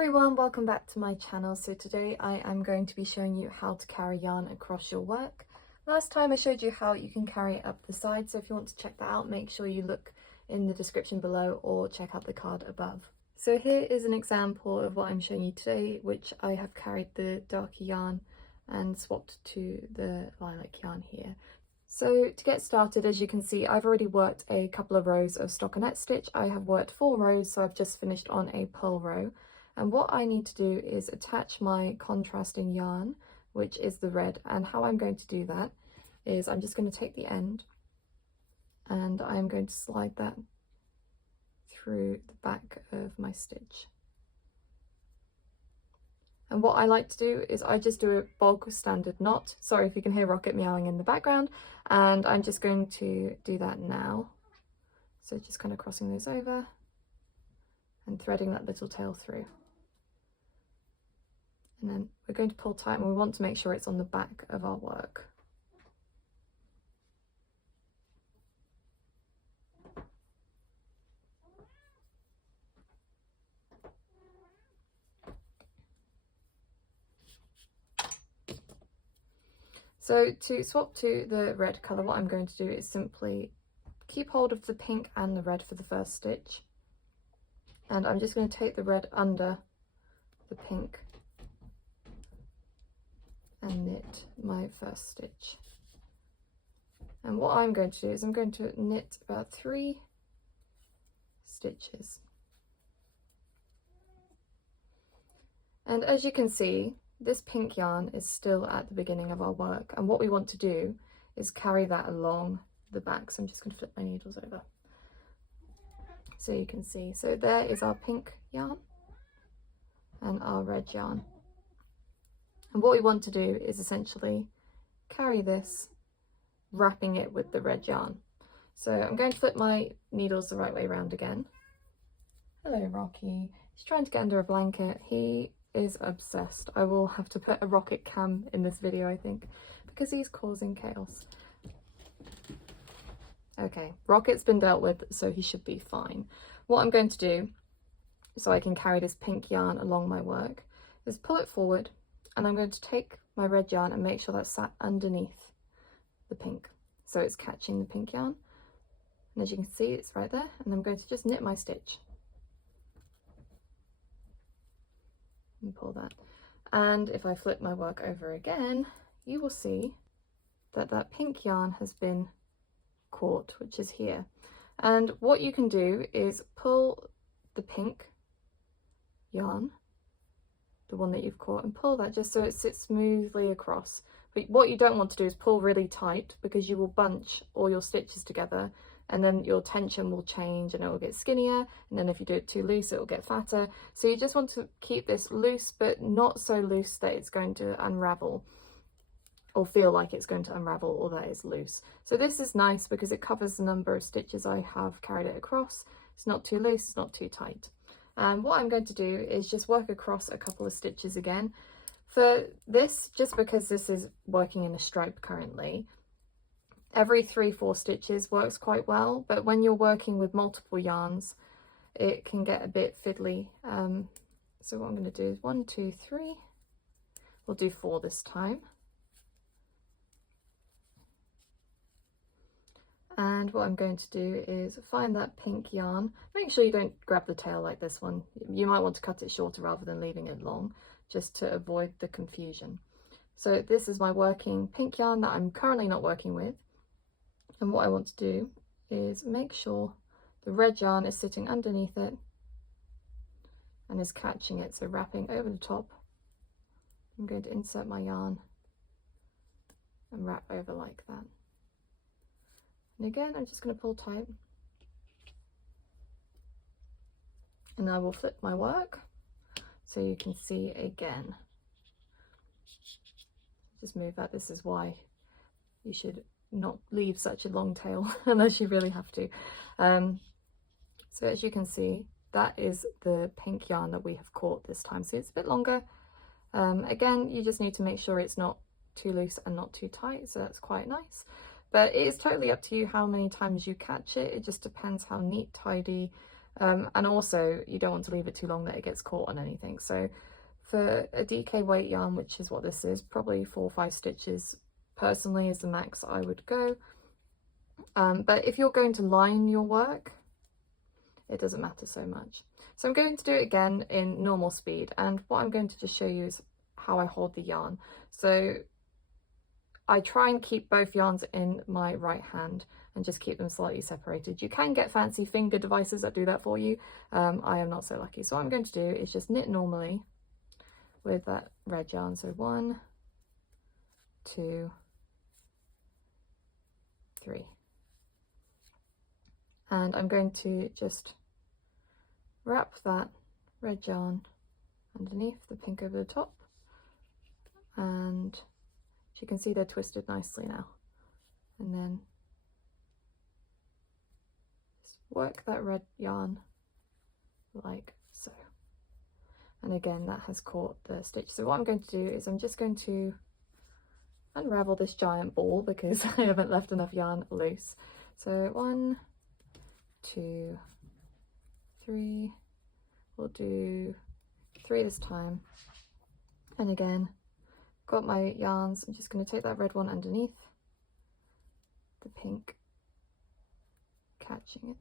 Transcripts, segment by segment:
everyone, welcome back to my channel. So today I am going to be showing you how to carry yarn across your work. Last time I showed you how you can carry it up the side, so if you want to check that out, make sure you look in the description below or check out the card above. So here is an example of what I'm showing you today, which I have carried the darker yarn and swapped to the lilac yarn here. So to get started, as you can see, I've already worked a couple of rows of stockinette stitch. I have worked 4 rows, so I've just finished on a purl row. And what I need to do is attach my contrasting yarn, which is the red. And how I'm going to do that is I'm just going to take the end and I'm going to slide that through the back of my stitch. And what I like to do is I just do a bog standard knot. Sorry if you can hear Rocket meowing in the background. And I'm just going to do that now. So just kind of crossing those over and threading that little tail through. And then we're going to pull tight, and we want to make sure it's on the back of our work. So to swap to the red colour, what I'm going to do is simply keep hold of the pink and the red for the first stitch. And I'm just going to take the red under the pink and knit my first stitch. And what I'm going to do is I'm going to knit about 3 stitches. And as you can see, this pink yarn is still at the beginning of our work, and what we want to do is carry that along the back. So I'm just going to flip my needles over so you can see. So there is our pink yarn and our red yarn. And what we want to do is essentially carry this, wrapping it with the red yarn. So I'm going to flip my needles the right way around again. Hello, Rocky. He's trying to get under a blanket. He is obsessed. I will have to put a Rocket cam in this video, I think, because he's causing chaos. Okay, Rocket's been dealt with, so he should be fine. What I'm going to do, so I can carry this pink yarn along my work, is pull it forward, and I'm going to take my red yarn and make sure that's sat underneath the pink, so it's catching the pink yarn. And as you can see, it's right there, and I'm going to just knit my stitch. And pull that. And if I flip my work over again, you will see that that pink yarn has been caught, which is here. And what you can do is pull the pink yarn, the one that you've caught, and pull that just so it sits smoothly across. But what you don't want to do is pull really tight, because you will bunch all your stitches together, and then your tension will change and it will get skinnier, and then if you do it too loose it will get fatter. So you just want to keep this loose, but not so loose that it's going to unravel or feel like it's going to unravel or that it's loose. So this is nice because it covers the number of stitches I have carried it across. It's not too loose, it's not too tight. And what I'm going to do is just work across a couple of stitches again. For this, just because this is working in a stripe currently, every 3-4 stitches works quite well, but when you're working with multiple yarns, it can get a bit fiddly. So what I'm going to do is 1, 2, 3. We'll do 4 this time. And what I'm going to do is find that pink yarn. Make sure you don't grab the tail like this one. You might want to cut it shorter rather than leaving it long, just to avoid the confusion. So this is my working pink yarn that I'm currently not working with. And what I want to do is make sure the red yarn is sitting underneath it and is catching it, so wrapping over the top. I'm going to insert my yarn and wrap over like that. And again, I'm just going to pull tight. And I will flip my work so you can see again. Just move that. This is why you should not leave such a long tail unless you really have to. So as you can see, that is the pink yarn that we have caught this time. So it's a bit longer. Again, you just need to make sure it's not too loose and not too tight. So that's quite nice. But it is totally up to you how many times you catch it. It just depends how neat, tidy, And also you don't want to leave it too long that it gets caught on anything. So for a DK weight yarn, which is what this is, probably 4 or 5 stitches personally is the max I would go. But if you're going to line your work, it doesn't matter so much. So I'm going to do it again in normal speed, and what I'm going to just show you is how I hold the yarn. So I try and keep both yarns in my right hand and just keep them slightly separated. You can get fancy finger devices that do that for you. I am not so lucky. So what I'm going to do is just knit normally with that red yarn. So 1, 2, 3. And I'm going to just wrap that red yarn underneath the pink over the top, and as you can see they're twisted nicely now, and then just work that red yarn like so, and again that has caught the stitch. So what I'm going to do is I'm just going to unravel this giant ball because I haven't left enough yarn loose. So 1, 2, 3, we'll do 3 this time, and again got my yarns. I'm just going to take that red one underneath the pink, catching it.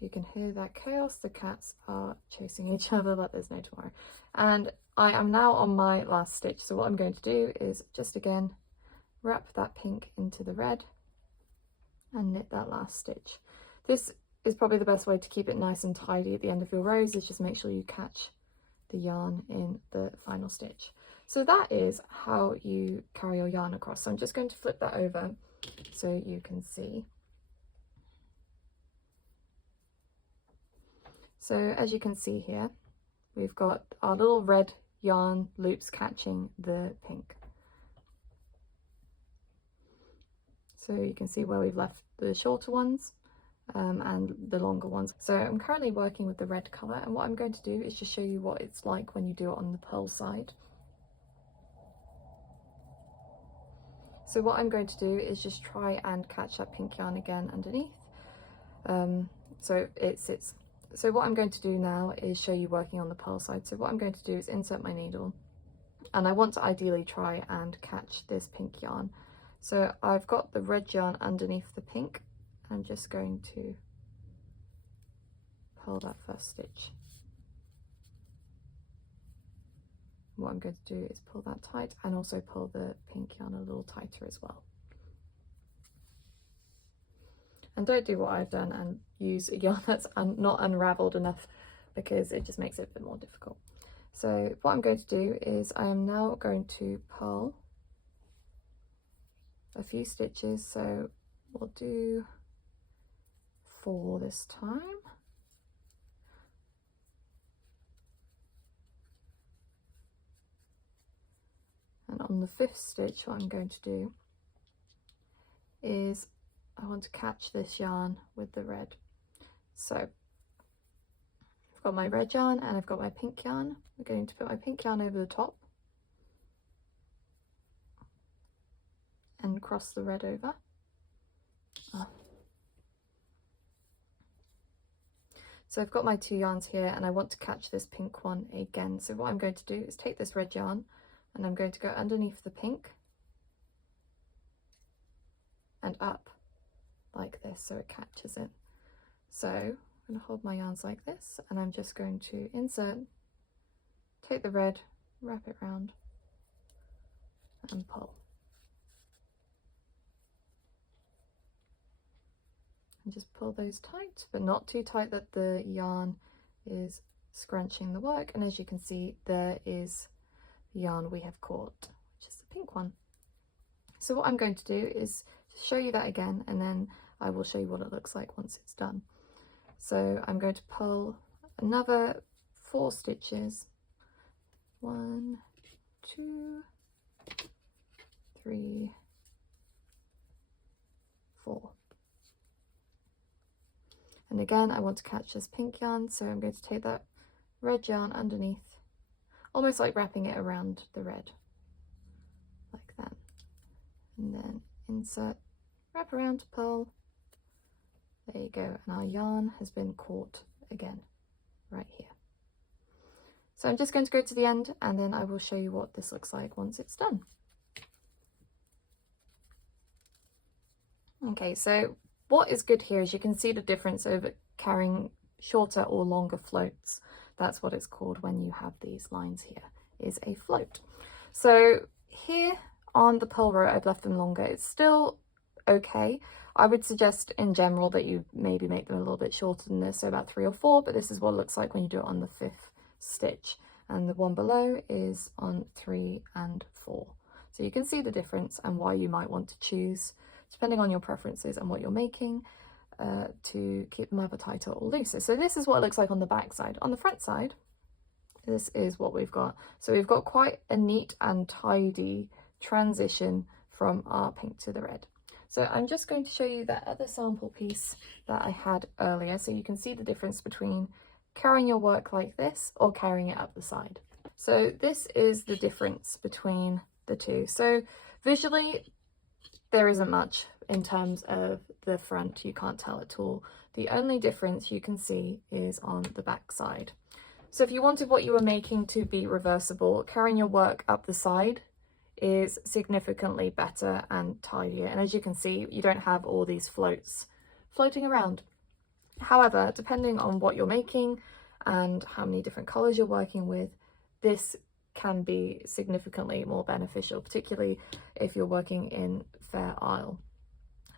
You can hear that chaos, the cats are chasing each other like there's no tomorrow. And I am now on my last stitch, so what I'm going to do is just again wrap that pink into the red and knit that last stitch. This is probably the best way to keep it nice and tidy at the end of your rows, is just make sure you catch the yarn in the final stitch. So that is how you carry your yarn across. So I'm just going to flip that over so you can see. So as you can see here, we've got our little red yarn loops catching the pink. So you can see where we've left the shorter ones and the longer ones. So I'm currently working with the red colour, and what I'm going to do is just show you what it's like when you do it on the purl side. So what I'm going to do is just try and catch that pink yarn again underneath. So it sits. So what I'm going to do now is show you working on the purl side. So what I'm going to do is insert my needle, and I want to ideally try and catch this pink yarn. So I've got the red yarn underneath the pink. I'm just going to pull that first stitch. What I'm going to do is pull that tight and also pull the pink yarn a little tighter as well. And don't do what I've done and use a yarn that's not unraveled enough, because it just makes it a bit more difficult. So what I'm going to do is I am now going to purl a few stitches. So we'll do 4 this time. And on the 5th stitch, what I'm going to do is I want to catch this yarn with the red. So I've got my red yarn and I've got my pink yarn. I'm going to put my pink yarn over the top and cross the red over. So I've got my 2 yarns here and I want to catch this pink one again. So what I'm going to do is take this red yarn and I'm going to go underneath the pink and up like this so it catches it. So I'm going to hold my yarns like this, and I'm just going to insert, take the red, wrap it round and pull. And just pull those tight, but not too tight that the yarn is scrunching the work. And as you can see, there is the yarn we have caught, which is the pink one. So what I'm going to do is show you that again, and then I will show you what it looks like once it's done. So I'm going to pull another 4 stitches. 1, 2, 3, 4. And again, I want to catch this pink yarn, so I'm going to take that red yarn underneath, almost like wrapping it around the red, like that. And then insert, wrap around to pull, There you go, and our yarn has been caught again, right here. So I'm just going to go to the end and then I will show you what this looks like once it's done. Okay, so what is good here is you can see the difference over carrying shorter or longer floats. That's what it's called when you have these lines here, is a float. So here on the purl row, I've left them longer. It's still okay. I would suggest in general that you maybe make them a little bit shorter than this, so about 3 or 4, but this is what it looks like when you do it on the 5th stitch. And the one below is on 3 and 4. So you can see the difference and why you might want to choose, depending on your preferences and what you're making, to keep them either tighter or looser. So this is what it looks like on the back side. On the front side, this is what we've got. So we've got quite a neat and tidy transition from our pink to the red. So I'm just going to show you that other sample piece that I had earlier, so you can see the difference between carrying your work like this or carrying it up the side. So this is the difference between the two. So visually, there isn't much in terms of the front, you can't tell at all. The only difference you can see is on the back side. So if you wanted what you were making to be reversible, carrying your work up the side is significantly better and tidier. And as you can see, you don't have all these floats floating around. However, depending on what you're making and how many different colors you're working with, this can be significantly more beneficial, particularly if you're working in Fair Isle.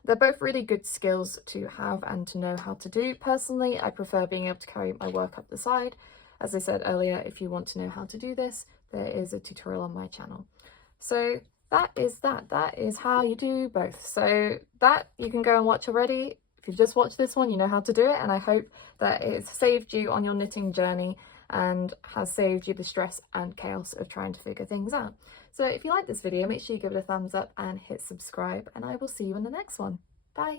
They're both really good skills to have and to know how to do. Personally, I prefer being able to carry my work up the side. As I said earlier, if you want to know how to do this, there is a tutorial on my channel. So that is how you do both. So that you can go and watch already. If you've just watched this one, you know how to do it, and I hope that it's saved you on your knitting journey and has saved you the stress and chaos of trying to figure things out. So if you like this video, make sure you give it a thumbs up and hit subscribe, and I will see you in the next one. Bye!